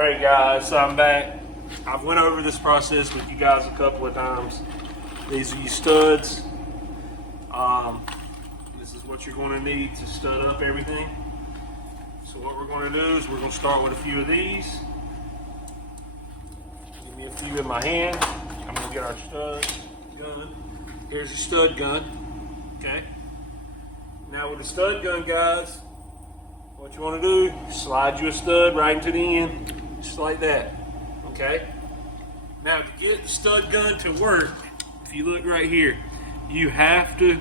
Alright guys, so I'm back. I've went over this process with you guys a couple of times. These are your studs. This is what you're going to need to stud up everything. So what we're going to do is we're going to start with a few of these. Give me a few in my hand. I'm going to get our stud gun. Here's your stud gun. Okay. Now with the stud gun, guys, what you want to do, slide you a stud right into the end, just like that, okay? Now to get the stud gun to work, if you look right here, you have to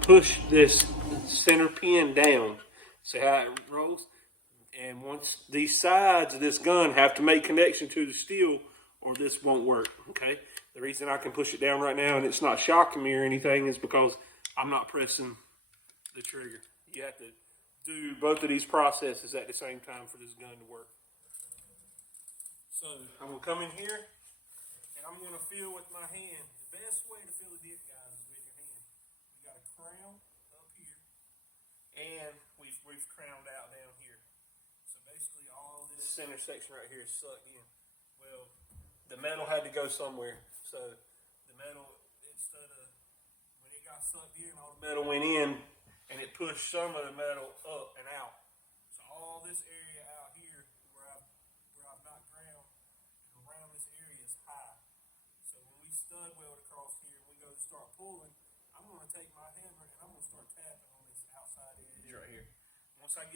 push this center pin down. See how it rolls? And once these sides of this gun have to make connection to the steel or this won't work, okay? The reason I can push it down right now and it's not shocking me or anything is because I'm not pressing the trigger. You have to do both of these processes at the same time for this gun to work. So I'm going to come in here and I'm going to feel with my hand. The best way to feel a dip, guys, is with your hand. We got a crown up here and we've crowned out down here. So basically all this center section right here is sucked in. Well, the metal had to go somewhere. So the metal, instead of, when it got sucked in, all the metal went in and it pushed some of the metal up and out. So all this area out here where I've not ground and around this area is high. So when we stud weld across here and we go to start pulling, I'm going to take my hammer and I'm going to start tapping on this outside edge right here. Once I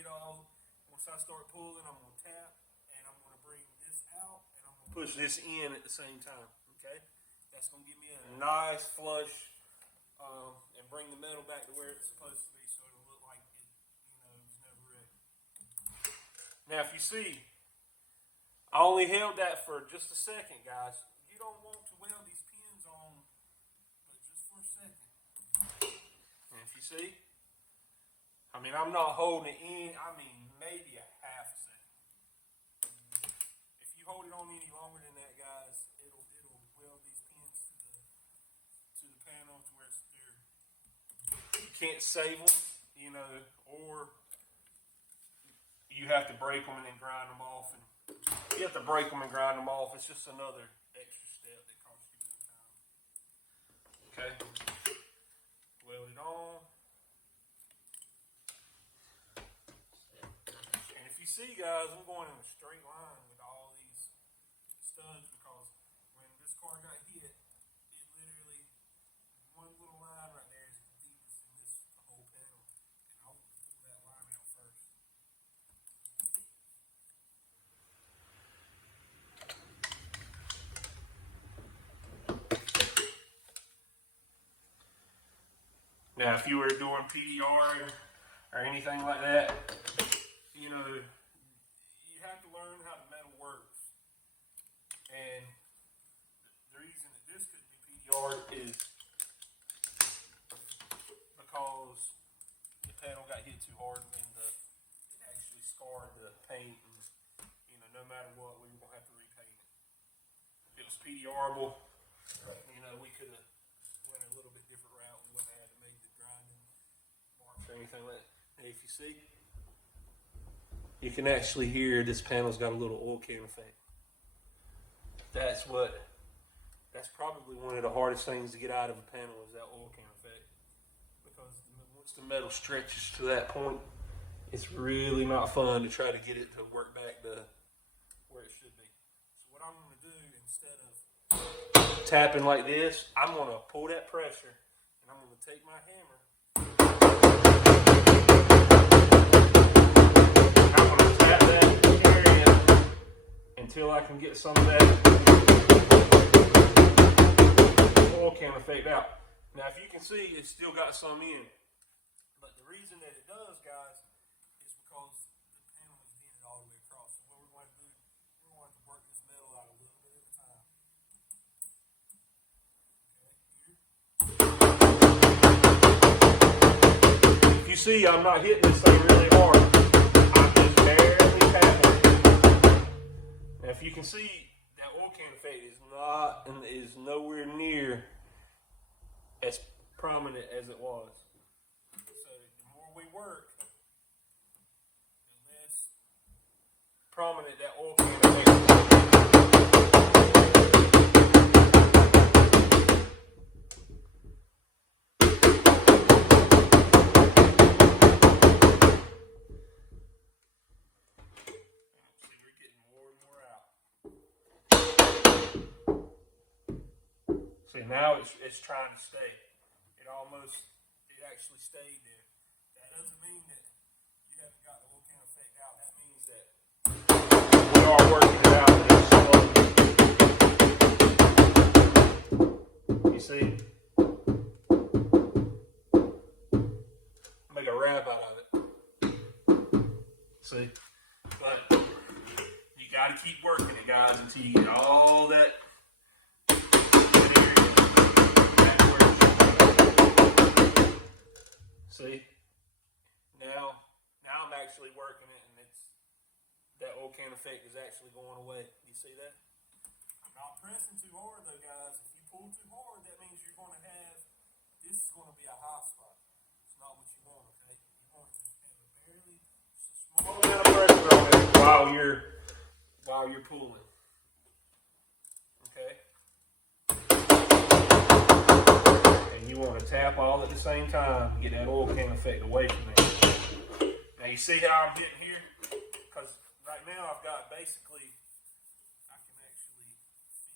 start pulling, I'm going to tap and I'm going to bring this out and I'm going to push this in at the same time. Okay? That's going to give me a nice flush and bring the metal back to where it's supposed to be. Now, if you see, I only held that for just a second, guys. You don't want to weld these pins on, but just for a second. And if you see, I mean, I'm not holding it in, I mean, maybe a half a second. If you hold it on any longer than that, guys, it'll weld these pins to the panel to where you can't save them, you know, or you have to break them and then grind them off. And you have to break them and grind them off. It's just another extra step that costs you more time. Okay. Weld it on. And if you see, guys, I'm going in a straight line with all these studs because when this car got hit, it literally, one little line right there is the deepest in this whole panel. And I'll pull that line out first. Now, if you were doing PDR or anything like that, you know, you have to learn how the metal works. And the reason that this could be PDR is because the panel got hit too hard and it actually scarred the paint. And, you know, no matter what, we were going to have to repaint it. If it was PDRable, you know, we could have went a little bit different route. We wouldn't have had to make the grinding marks or anything like that. And if you see, you can actually hear this panel's got a little oil can effect. That's probably one of the hardest things to get out of a panel is that oil can effect. Because once the metal stretches to that point, it's really not fun to try to get it to work back to where it should be. So what I'm going to do, instead of tapping like this, I'm going to pull that pressure and I'm going to take my hammer and I'm going to tap that area until I can get some of that oil can effect out. Now if you can see, it's still got some in. But the reason that it does, guys, is because the panel is dented all the way across. So what we're going to do, we're going to work this metal out a little bit at a time. If you see, I'm not hitting this thing really hard. I'm just barely tapping it. Now, if you can see, that oil can effect is nowhere near as prominent as it was. So the more we work, the less prominent that oil can effect is. and now it's trying to stay. It actually stayed there. That doesn't mean that you haven't got the oil can effect out. That means that we are working it out slowly. You see? Make a wrap out of it. See? But you got to keep working it, guys, until you get all that. See? Now I'm actually working it, and that oil can effect is actually going away. You see that? I'm not pressing too hard though, guys. If you pull too hard, that means you're going to have, this is going to be a high spot. It's not what you want, okay? You want to have a barely, just a small amount of pressure on it while you're pulling. Okay? You want to tap all at the same time, get that oil can effect away from there. Now you see how I'm getting here? Because right now I've got basically, I can actually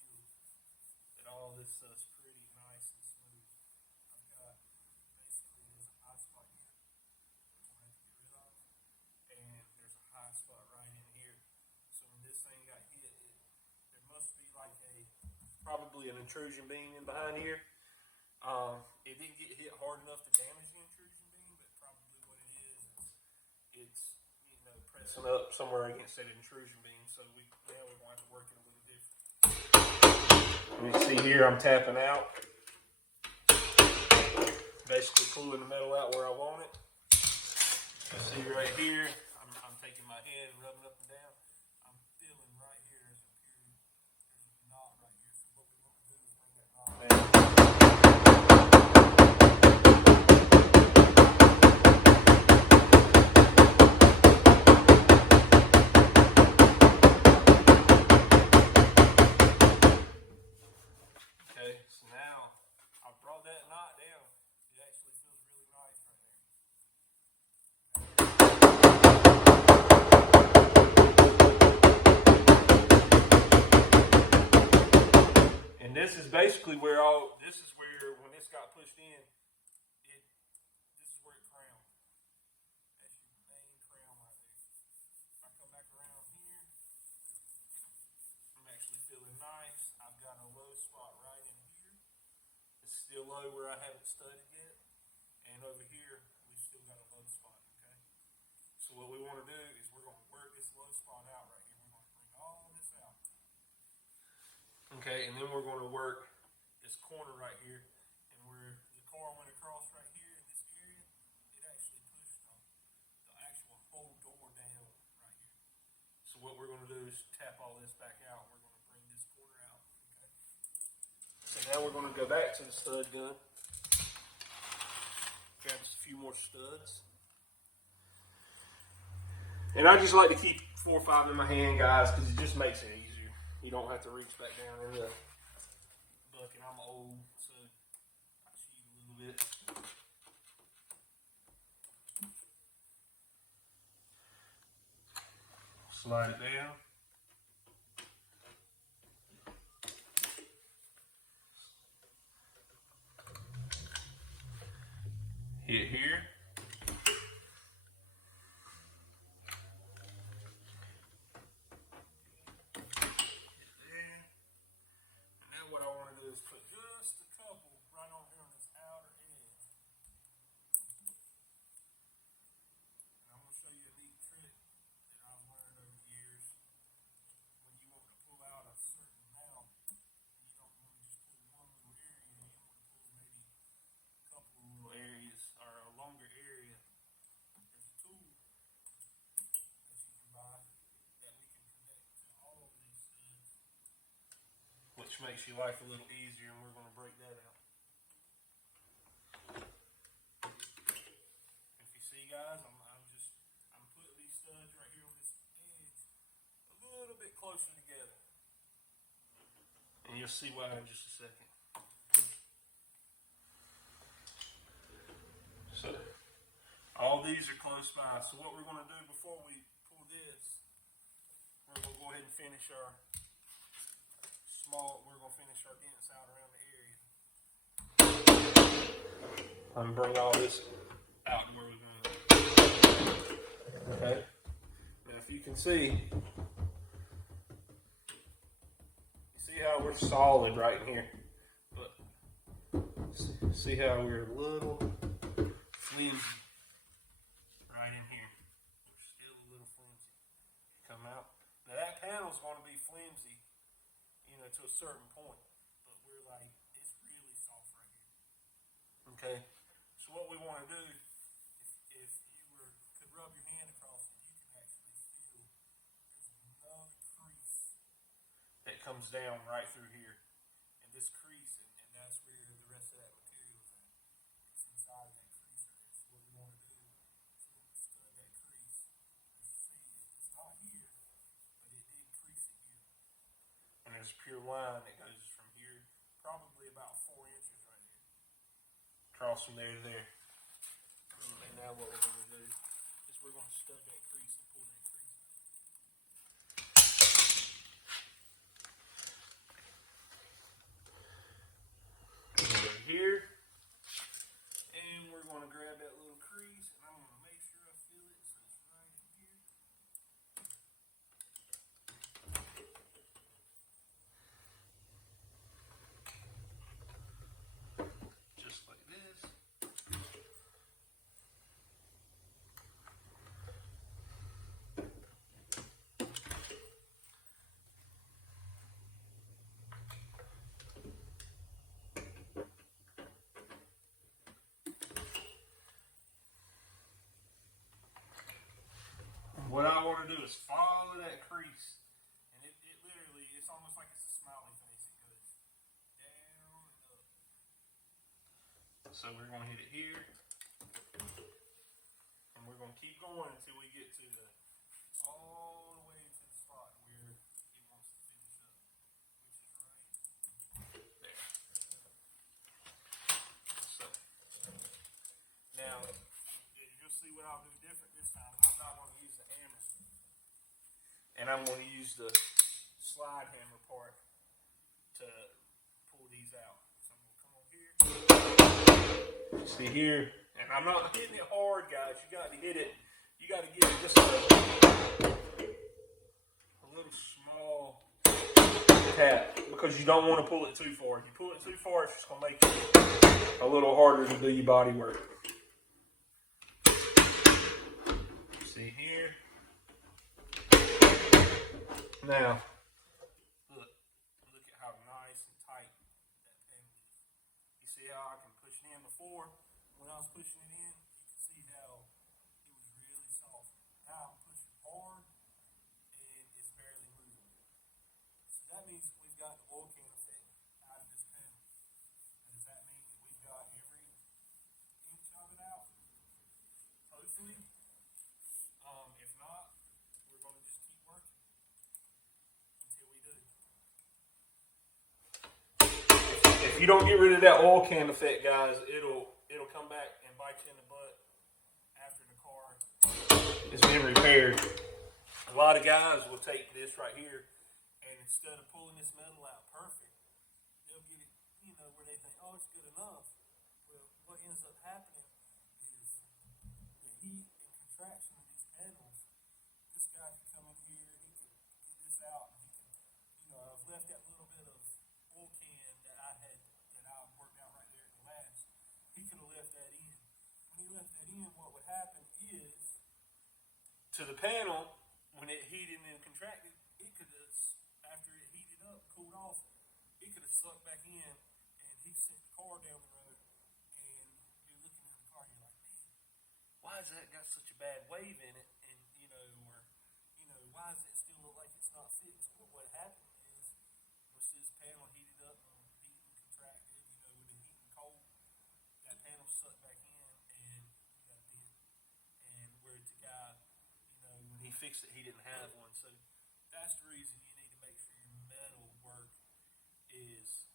feel that all this stuff's pretty nice and smooth. I've got basically, there's a high spot here I'm going to have to get rid of, and there's a high spot right in here. So when this thing got hit, there must be like probably an intrusion beam in behind here. It didn't get hit hard enough to damage the intrusion beam, but probably what it is it's pressing up somewhere against that intrusion beam. So now we're going to have to work it a little different. You see here, I'm tapping out, basically pulling the metal out where I want it. You see right here, I'm taking my hand and rubbing up and down. I'm feeling right here there's a knot right here. So what we want to do is bring that knot down. This is basically where when this got pushed in, this is where it crowned. That's your main crown right there. If I come back around here, I'm actually feeling nice. I've got a low spot right in here. It's still low where I haven't studded yet. And over here, we've still got a low spot, okay? So what we want to do is we're going to work this low spot out right here. We're going to bring all this out. Okay, and then we're going to work this corner right here, and where the car went across right here in this area, it actually pushed the actual whole door down right here. So what we're going to do is tap all this back out. We're going to bring this corner out, okay? So now we're going to go back to the stud gun. Grab us a few more studs. And I just like to keep 4 or 5 in my hand, guys, because it just makes it easier. You don't have to reach back down in the bucket. I'm old, so I cheat a little bit. Slide it down. Hit here. Which makes your life a little easier, and we're going to break that out. If you see, guys, I'm putting these studs right here on this edge a little bit closer together, and you'll see why in just a second. So all these are close by. So what we're going to do before we pull this, we're going to go ahead and finish our dents out around the area. I'm gonna bring all this out to where we're going. Okay. Now, if you can see how we're solid right in here, but see how we're a little flimsy right in here. We're still a little flimsy. Come out. Now that panel's going to be flimsy, you know, to a certain point, but we're like, it's really soft right here. Okay. So what we want to do, if you could rub your hand across it, you can actually feel there's another crease that comes down right through here. And this crease, and that's where the rest of that material is at. It's inside of that crease right there. So what we want to do is we want to stud that crease. As you see, it's not here, but it did crease it here. And there's a pure line that goes from here, probably about 4 inches right here. Across from there to there. And now what we're going to do is we're going to stud that crease and pull that crease out. Here, and we're going to grab that little crease, and I'm going to make sure I feel it so it's right in here. Just like this. What I want to do is follow that crease, and it literally, it's almost like it's a smiley face. It goes down and up. So we're going to hit it here, and we're going to keep going until we get to all the way to the spot where it wants to finish up, which is right there. So, now, you'll see what I'll do different this time. I'm not going to use the hammer, and I'm going to use the slide hammer part to pull these out. So I'm going to come over here. See here, and I'm not hitting it hard, guys. You got to hit it. You got to get it just a little small tap, because you don't want to pull it too far. If you pull it too far, it's just going to make it a little harder to do your body work. See here. Now, look at how nice and tight that panel is. You see how I can push it in before? When I was pushing it in, you can see how it was really soft. Now I'm pushing hard, and it's barely moving. So that means we've got the oil can effect out of this panel. Now, does that mean that we've got every inch of it out? Hopefully. If not, we're going to just keep working until we do. If you don't get rid of that oil can effect, guys, it'll come back and bite you in the butt after the car is being repaired. A lot of guys will take this right here, and instead of pulling this metal out perfect, they'll get it, you know, where they think, oh, it's good enough. Well, what ends up happening is the heat and contraction of these panels. This guy could come in here, he could get this out, and he could, you know, I've left that little bit of oil can that I worked out right there at the last. He could have left that in. When he left that in, what would happen is, to the panel, when it heated and contracted, it could have, after it heated up, cooled off, it could have sucked back in, and he sent the car down the road, and you're looking in the car, you're like, man, why has that got such a bad wave in it? And, you know, or, you know, why does it still look like it's not fixed? But what happened is, once this panel heated up and heat and contracted, you know, with the heat and cold, that panel sucked back in, and you got a dent. And where the guy, you know, when he fixed it, he didn't have one. So that's the reason you need to make sure your metal work is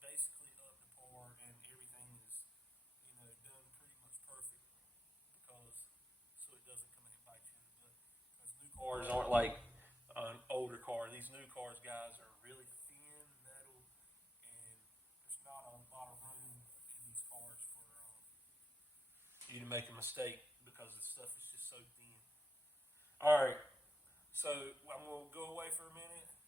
basically up to par and everything is, you know, done pretty much perfect, because so it doesn't come in and bite you in the butt. Because new cars aren't like an older car. These new cars, guys, are really thin metal, and there's not a lot of room in these cars for you to make a mistake because the stuff is just so thin. All right, so I'm gonna go away for a minute.